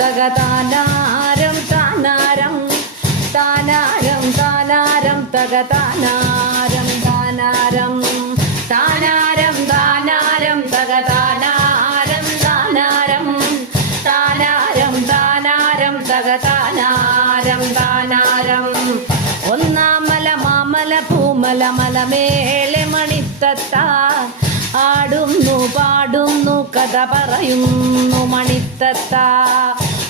തകതാനാരം താനാരം താനാരം താനാരം തകതാനാരം താനാരം താനാരം താനാരം തകതാനാരം താനാരം താനാരം താനാരം തകതാനാരം താനാരം. ഒന്നാമല മാമല പൂമല മലമേളെ മണിത്തത്ത ആടുന്നു പാടുന്നു കഥ പറയുന്നു മണിത്തത്ത.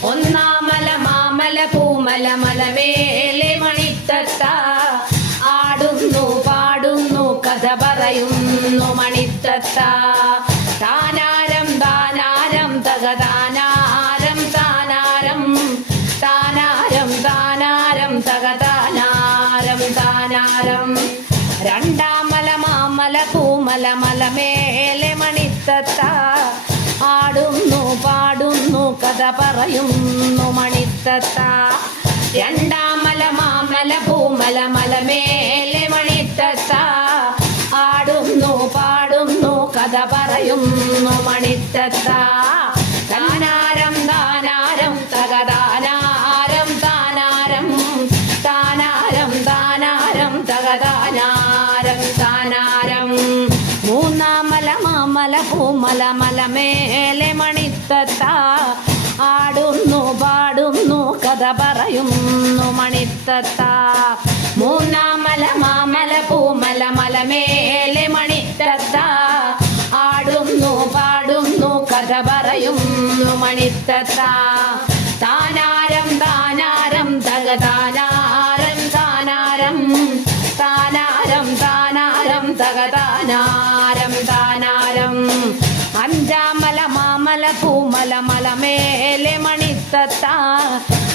ഒന്നാമല മാമല പൂമല മലമേലെ മണിത്തത്ത. ആടുന്നു പാടുന്നു കഥ പറയുന്നു മണിത്തത്ത. താനാരം താനാരം തകതാനാരം താനാരം താനാരം. താനാരം തകതാനാരം താനാരം രണ്ടാമല മാമല പൂമല മലമേലെ മണിത്തത്ത. ആടുന്നു പാടുന്നു കഥ പറയുന്നു മണിത്തത്ത. രണ്ടാം മല മാമല പൂമല മലമേലെ മണിത്തത്ത. ആടുന്നു പാടുന്നു കഥ പറയുന്നു മണിത്തത്ത. താനാരം താനാരം തകതാനാരം താനാരം താനാരം താനാരം തകതാനാരം താനാരം. മൂന്നാമല മാമല പൂമല മലമേലെ മണിത്തത്ത. ആടുന്നു പാടുന്നു കഥ പറയുന്നു മണിത്തത്ത. മൂന്നാമല മാമല പൂമല മലമേലെ മണിത്തത്ത. ആടുന്നു പാടുന്നു കഥ പറയുന്നു മണിത്തത്ത. താനാരം താനാരം തക താനാരം താനാരം. താനാരം തകതാനാരം താനാരം അഞ്ചാമല മാമല പൂമല മലമേലെ മണിത്തത്ത.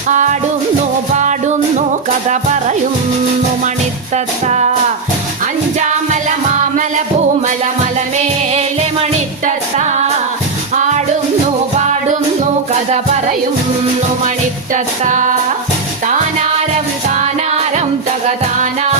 ആടുന്നു പാടുന്നു കഥ പറയുന്നു മണിത്തത്ത. അഞ്ചാമല മാമല പൂമല മലമേലെ മണിത്തത്ത. ആടുന്നു പാടുന്നു കഥ പറയുന്നു മണിത്തത്ത. താനാരം താനാരം തകതാനാരം